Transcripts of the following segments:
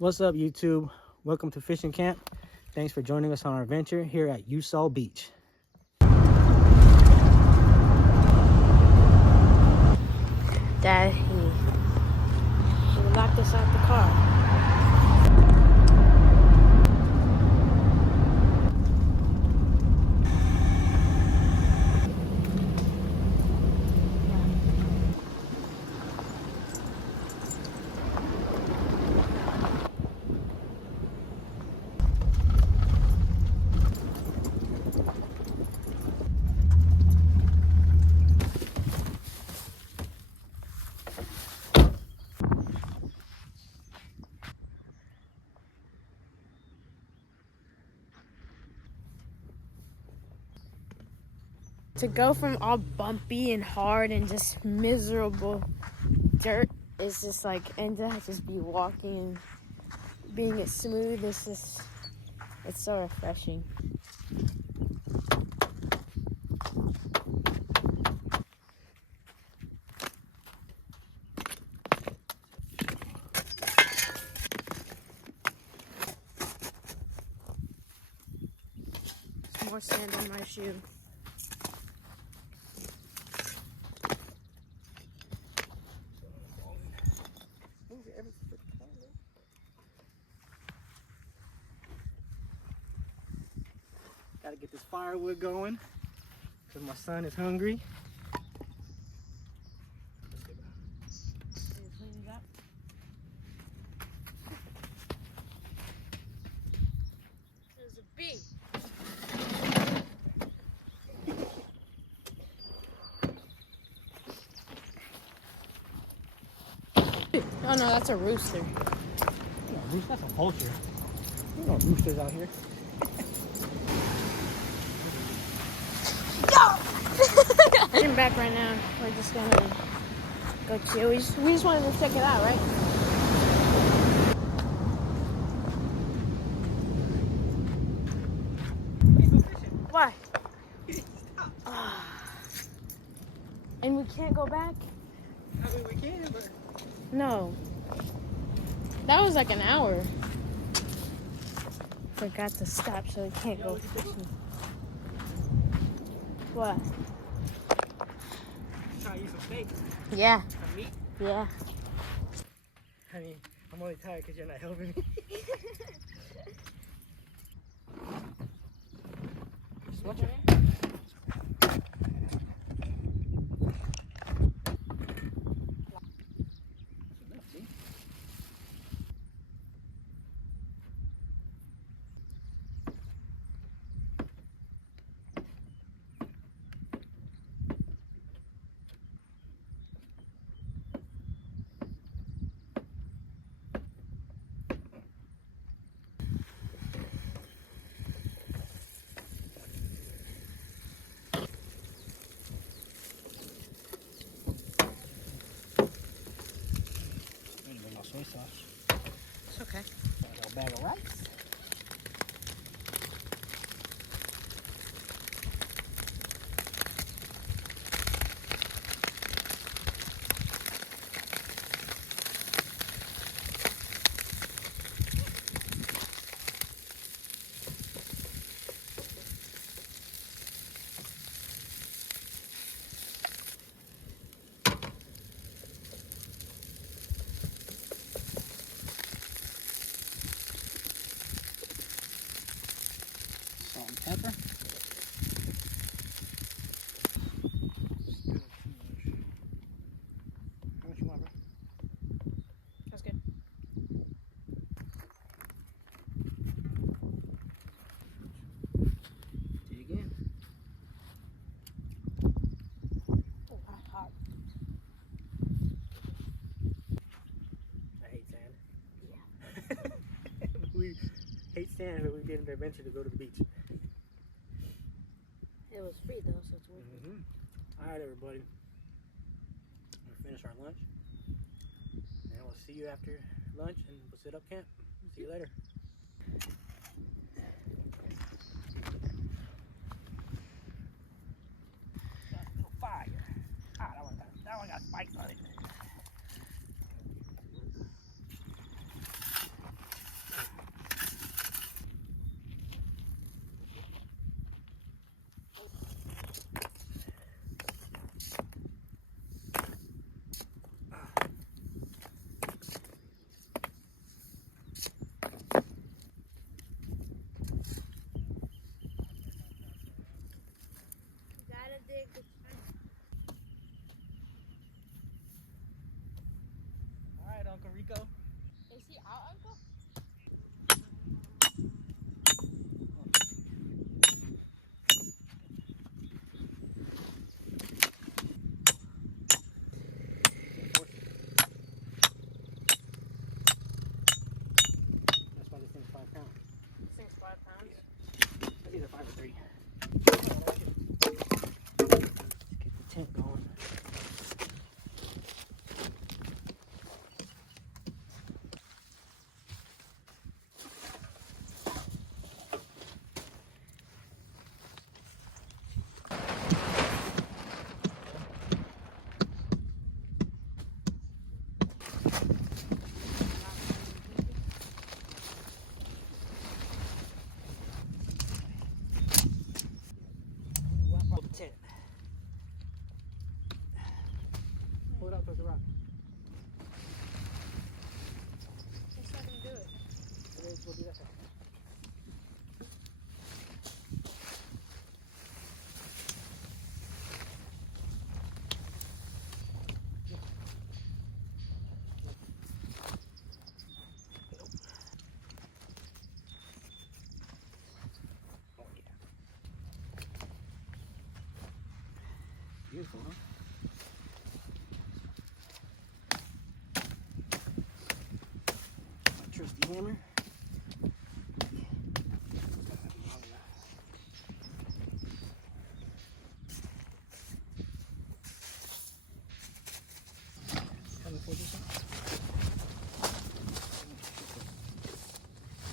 What's up, YouTube? Welcome to Fishing Camp. Thanks for joining us on our adventure here at Usal Beach. Dad, he locked us out the car. To go from all bumpy and hard and just miserable dirt is just like, and to just be walking and being it smooth, it's so refreshing. Some more sand on my shoe. Gotta get this firewood going because my son is hungry. There's a bee. Oh no, that's a rooster. That's a vulture. There's no roosters out here. Getting back right now. We're just gonna go chill. We just wanted to check it out, right? Why? And we can't go back? I mean, we can, but No. That was like an hour. Forgot to stop so we can't go fishing. What? try to eat some steak. Yeah. Some meat. Yeah. I mean, I'm only tired because you're not helping me. Watch it. Soy sauce. It's okay. A little bag of rice. Salt and pepper. How much you want, bro? That's good. Dig in. Oh, hot. I hate sand. Yeah. We hate sand, but we did an adventure to go to the beach. It was free though, so it's worth it. Alright, everybody. We'll finish our lunch. And we'll see you after lunch and we'll set up camp. See you later. Got a little fire. Ah, that one got spikes on it. pounds. That's either 5 or 3. Let's get the tent going. Tent. Pull it up towards the rock. That's not gonna do it. We'll do that second. Beautiful, huh? My trusty hammer. Coming for this one.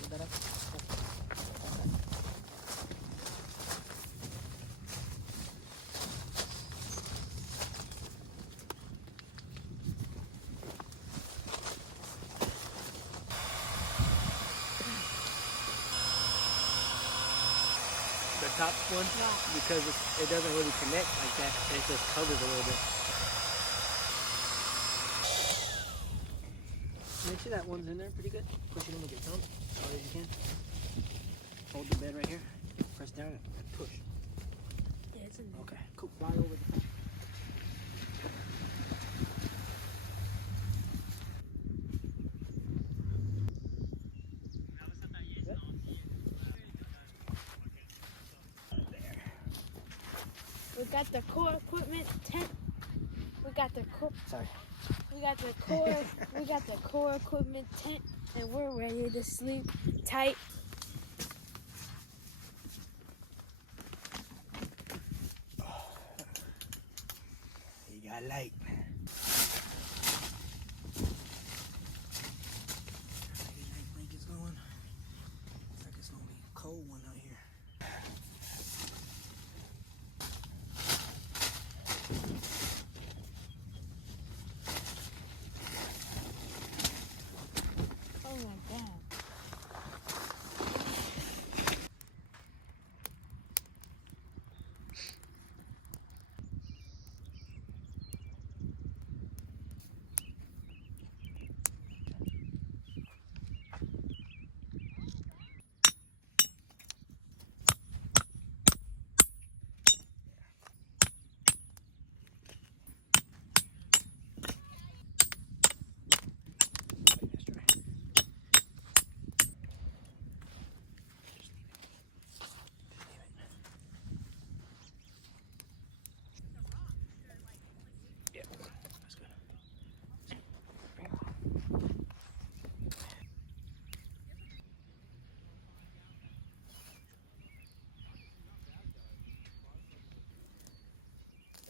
Put that up. The top one, because it doesn't really connect like that. It just covers a little bit. Make sure that one's in there pretty good. Push it in with your thumb as hard as you can. Hold the bed right here. Press down and push. Yeah, it's in there. Okay, cool. Fly over the top. We got the core equipment tent. We got the core. Sorry. We got the core. We got the core equipment tent, and we're ready to sleep tight. You got light. Night blankets going. Looks like it's gonna be a cold one out here. Oh my god.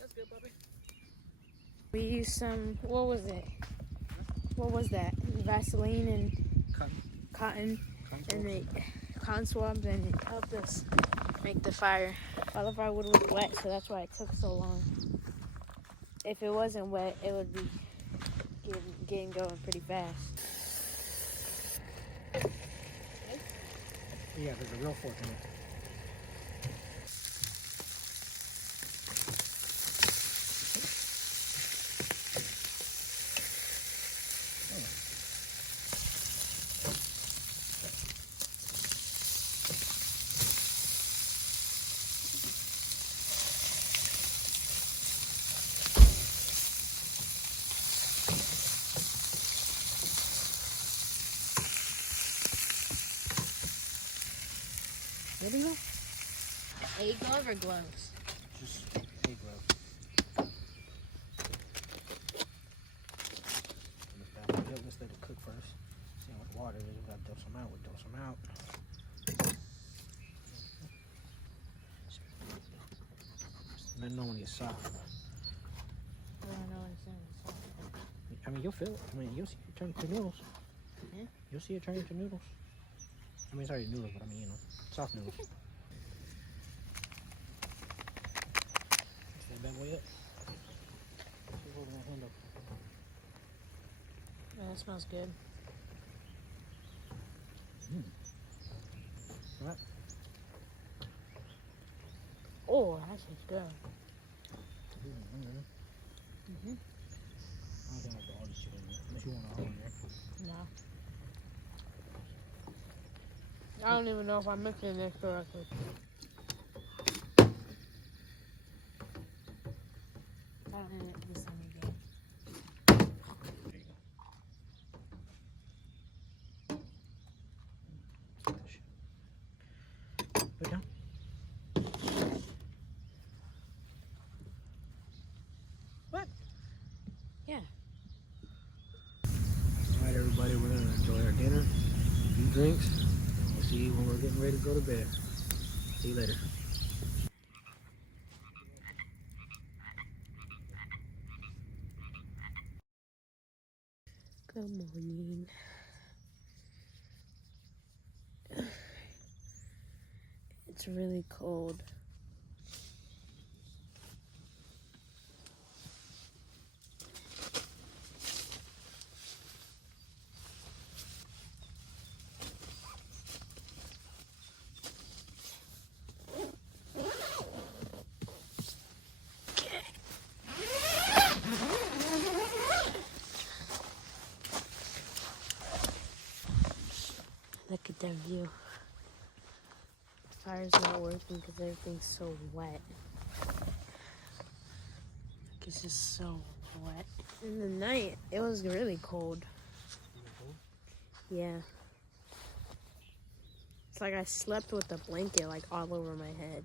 That's good, puppy. We used some. What was it? What was that? Vaseline and cotton and the cotton swabs, and it helped us make the fire. All of our wood was wet, so that's why it took so long. If it wasn't wet, it would be getting going pretty fast. Yeah, there's a real fork in it. What do you know? A glove or gloves? Just a glove. Let's let it cook first. See how much water it is. If I dose them out, we dose them out. let know when it's soft. I don't know what's in the sauce. I mean, you'll feel it. I mean, you'll see it turn to noodles. Hmm? You'll see it turn into noodles. I mean, it's already noodles, but I mean, you know, soft noodles. Lift that bad boy up. Keep holding that hand up. Yeah, that smells good. Right? Oh, that tastes good. Mm-hmm. Mm-hmm. I don't think I put all this shit in there. Unless you want it all in there. No. I don't even know if I'm mixing this correctly. I don't need this one again. There you go. Put it down. What? Yeah. Alright, everybody, we're gonna enjoy our dinner, eat drinks, and we'll see you when we're getting ready to go to bed. See you later. Good morning. It's really cold. Look at that view. The fire's not working because everything's so wet. It's just so wet. In the night, it was really cold. Yeah. It's like I slept with a blanket like all over my head.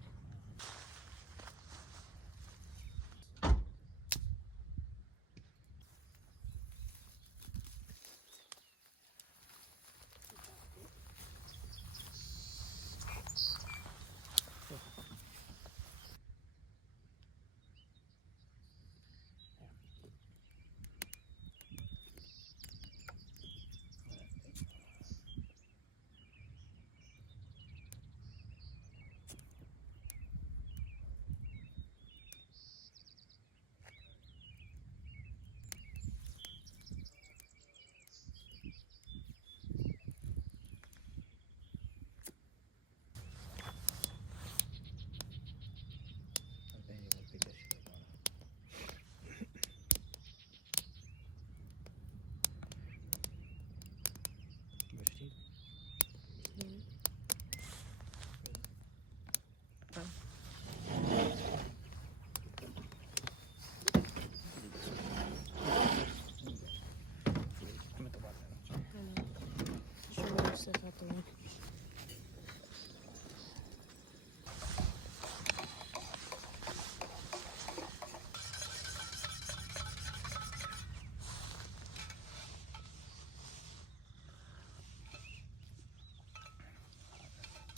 Sure, move stuff out the way.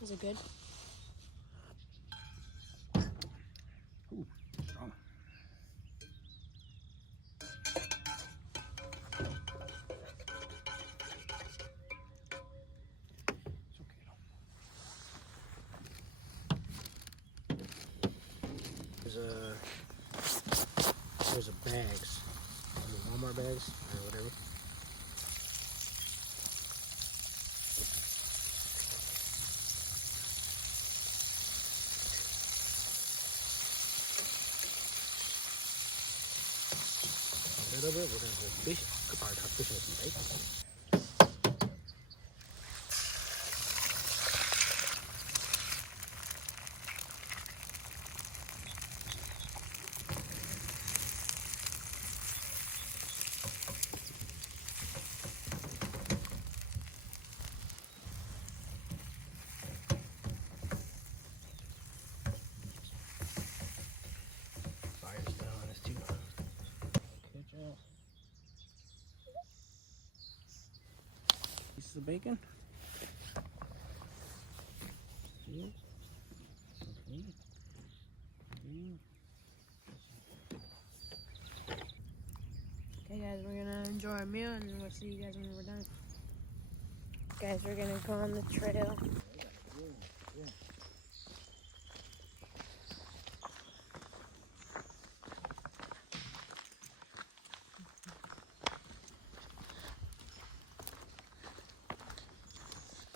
Is it good? Ooh, strong. It's okay though. There's a bags, Walmart bags or whatever. A little bit, we're gonna go fishing. Could probably try fishing with some bait. Fire's still on this too. Good job. Pieces of bacon. Yep. Okay. guys, we're gonna enjoy our meal and then we'll see you guys when we're done. Guys, we're gonna go on the trail.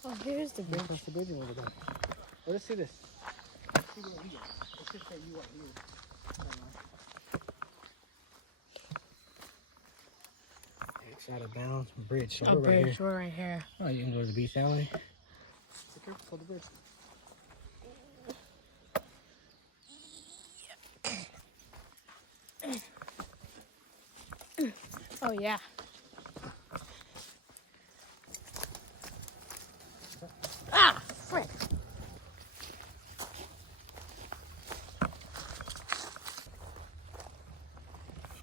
Oh, here's the bridge. Across the bridge over there. Oh, let's see this. Let's see where we are. Let's just say you are here. It's out of bounds. Bridge. So Oh, we're right bridge, here. we're right here. Oh, you can go to the beach that way. Be careful for the bridge. Oh, yeah. Ah, frick.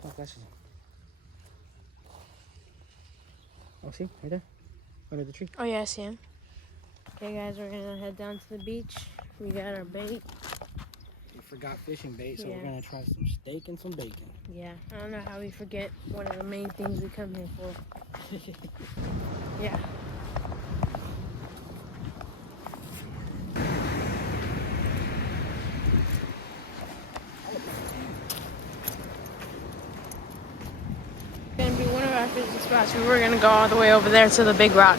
Oh, glasses. Oh, see? Right there. Under the tree. Oh, yeah, I see him. Okay, guys, we're gonna head down to the beach. We got our bait. We forgot fishing bait, so Yeah. we're going to try some steak and some bacon. Yeah, I don't know how we forget one of the main things we come here for. Yeah. Gonna be one of our fishing spots. We were gonna go all the way over there to the big rock.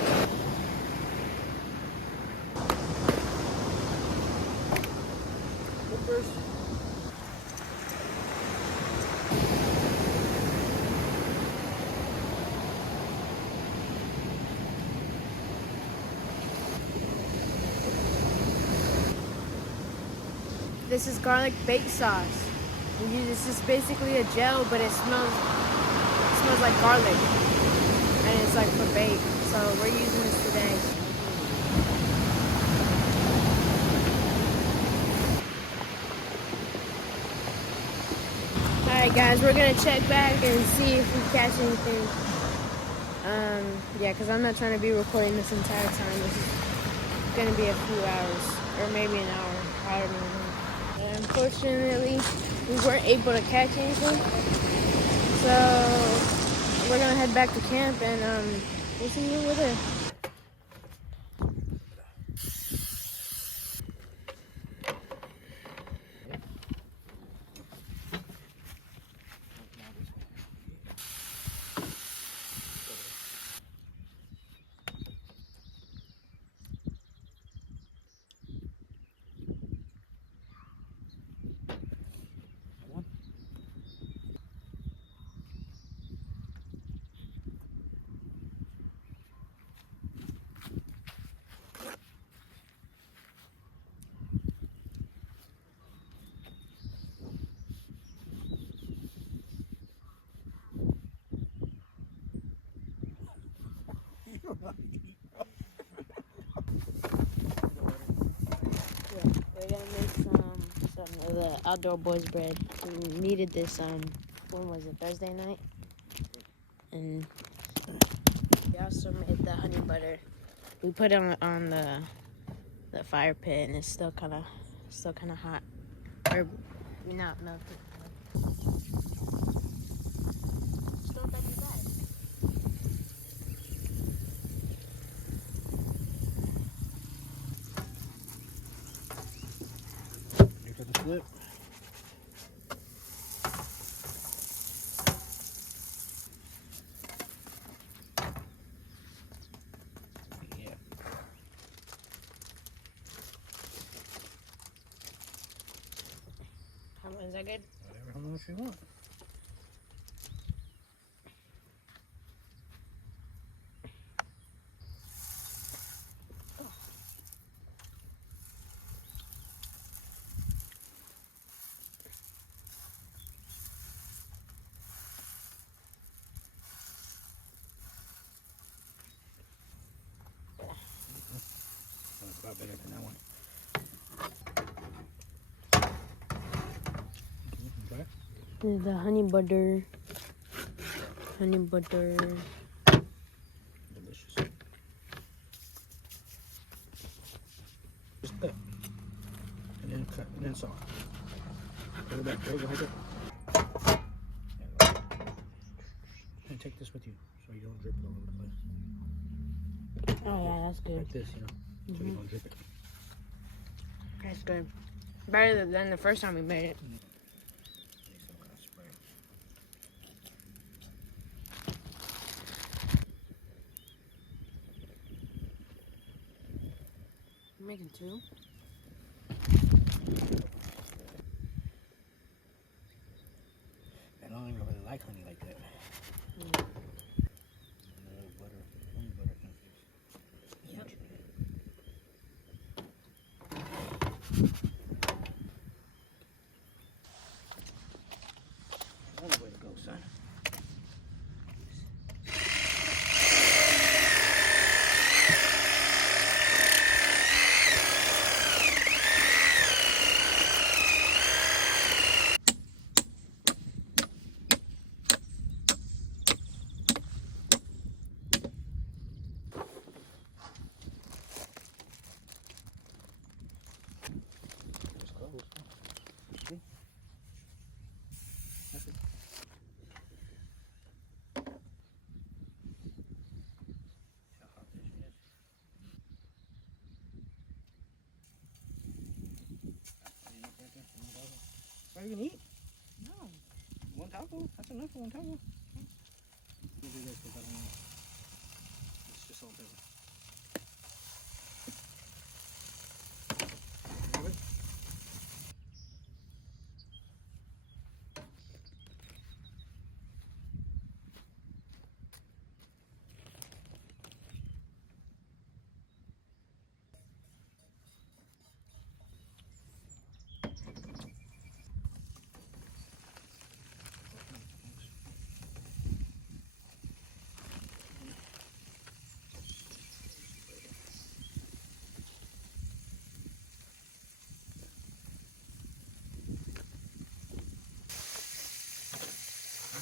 This is garlic bait sauce. This is basically a gel, but it smells like garlic, and it's like for bait. So we're using this today. All right, guys, we're gonna check back and see if we catch anything. Yeah, because I'm not trying to be recording this entire time. This is gonna be a few hours, or maybe an hour. I don't know. And unfortunately, we weren't able to catch anything. So we're gonna head back to camp and we'll see you over there. We're gonna make some of the Outdoor Boys bread. We needed this when was it, Thursday night? And we also made the honey butter. We put it on the fire pit and it's still kinda hot. Or not melted. Let's go back inside. Ready for the flip? Yeah. Is that good? Whatever, how much you want. That's about better than that one. Okay. The honey butter. Honey butter. Delicious. Just that. And then cut, and then saw. Go back, go back. and take this with you so you don't drip it all over the place. Oh yeah, that's good. Like this, you know, so you don't drip it. That's good. Better than the first time we made it. Need some kind of spray. I'm making two. And I don't even really like honey like that. A little butter, honey butter can fix. Yep. Only way to go, son. It's close. See? That's it. See how hot this is? That's all you can eat? No. One taco? That's enough for one taco. We'll do this because I don't know. It's just all pepper.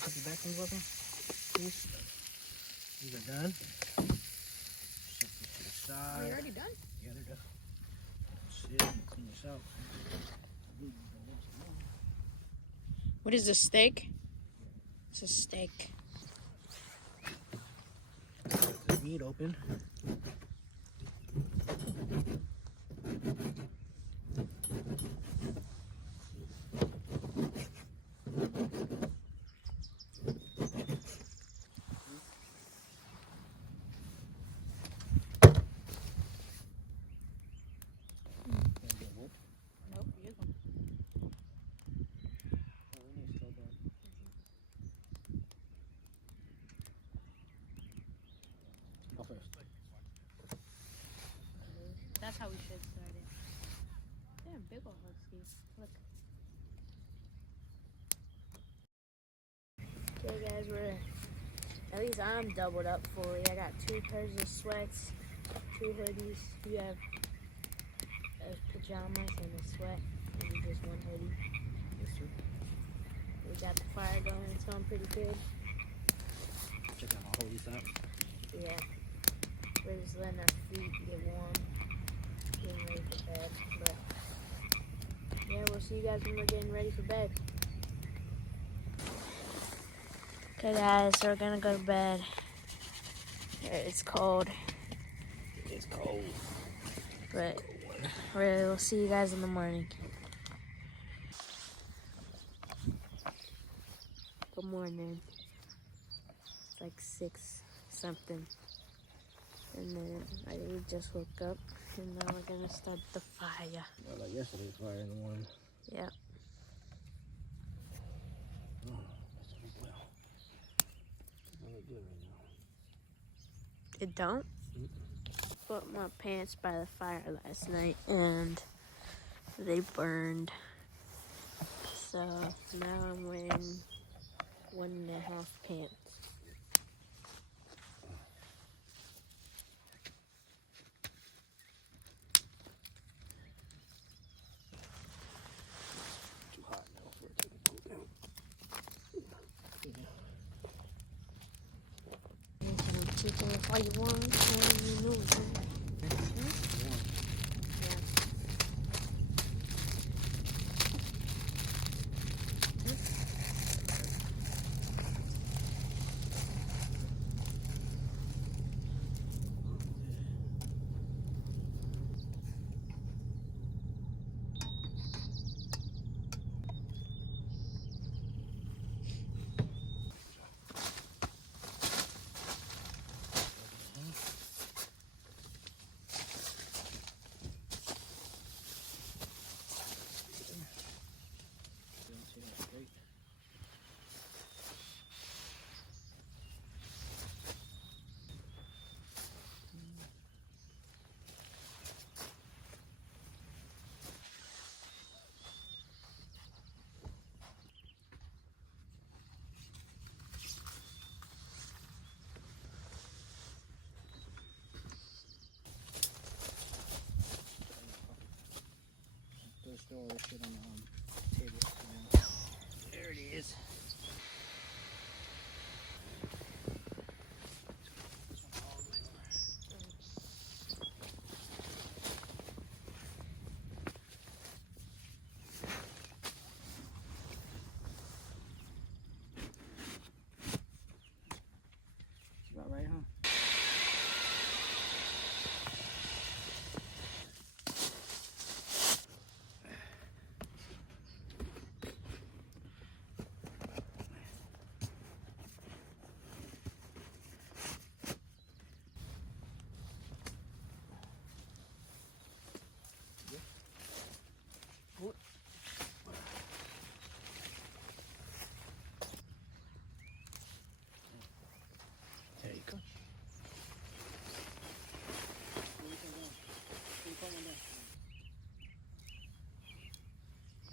Put the back ones up here. These are done. Set this to the side. Are you already done? Yeah, they're done. Sit and clean this out. What is this, steak? It's a steak. Get the meat open. Nope, use one. Go first. That's how we should start it. Damn, big old husky. Look. Okay guys, at least I'm doubled up fully. I got 2 pairs of sweats, 2 hoodies. You have pajamas and a sweat, and just 1 hoodie. We got the fire going. It's going pretty good. Check out my holy socks. Yeah. We're just letting our feet get warm, getting ready for bed. But yeah, we'll see you guys when we're getting ready for bed. Okay guys, so we're gonna go to bed. It's cold, It's cold. but we'll see you guys in the morning. Good morning. It's like 6 something. And then I just woke up, and now we're gonna start the fire. Well, like yesterday's fire in the morning. Yeah. Oh, that's a big well. Doesn't look good right now. It don't? Put my pants by the fire last night, and they burned. So now I'm wearing 1.5 pants. Too hot now for it to cool down. You can keep it all you want, and you know it. Yeah. throw all this shit on the table. There it is. About right, huh? There you go.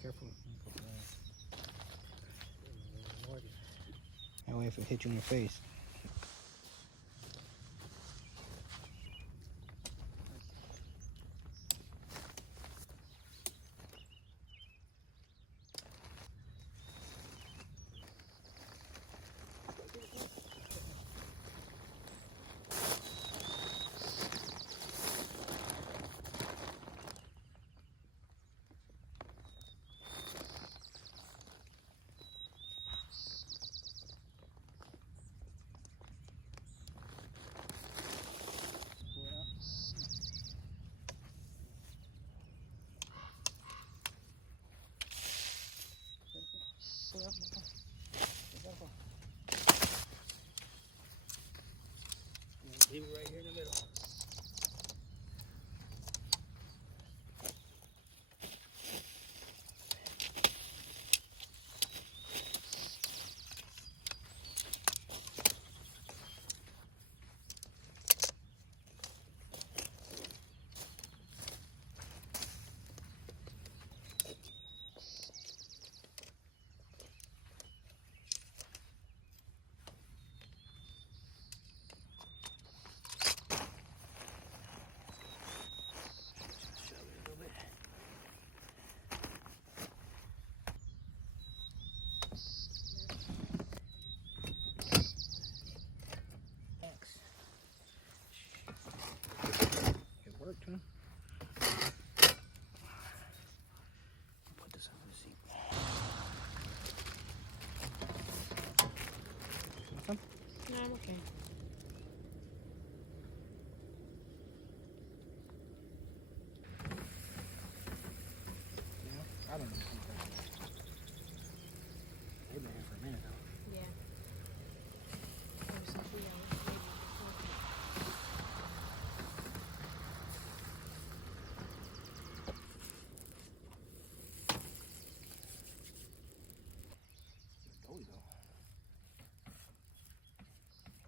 Careful. That way if it hit you in the face. Leave it right here in the middle. Shove it a little bit. Thanks. It worked, huh? Put this on the seat. No, I'm okay. I don't know. They've been here for a minute now. Yeah. Oh, you go.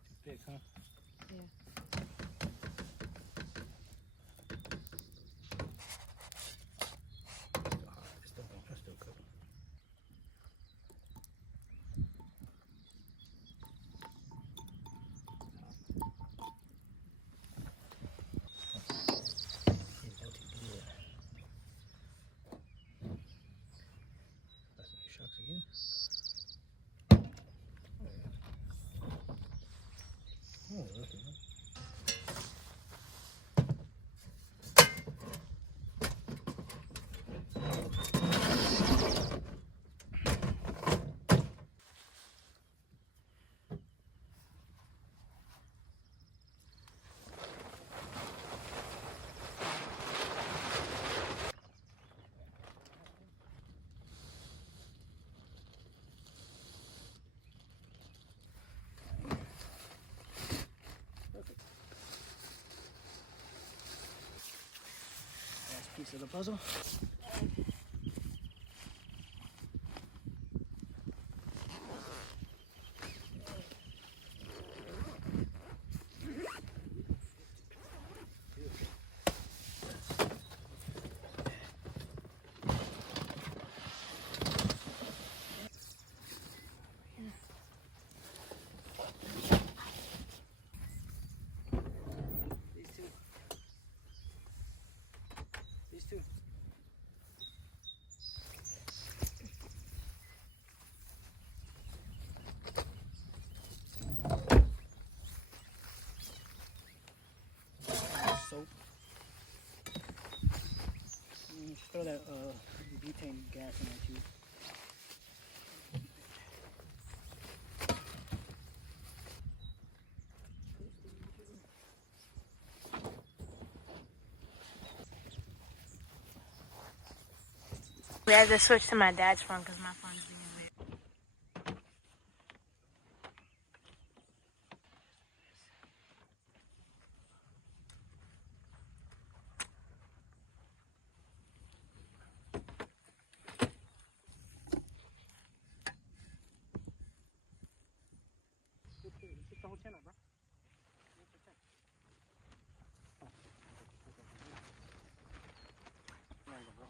Too big, huh? Still hot. It's still cooked. Shucks again. Oh, okay. Last piece of the puzzle. These two. These two. Throw that butane gas in there too. We had to switch to my dad's phone because my phone's being weird. Get the whole channel, bro. There you go, bro.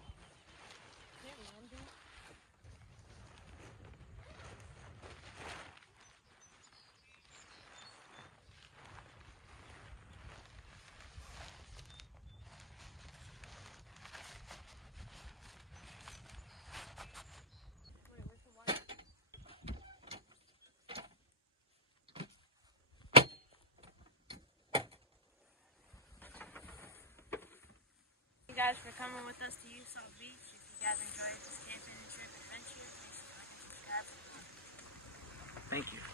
Thank you guys for coming with us to Utah Beach. If you guys enjoyed this camping trip adventure, please like and subscribe. Thank you.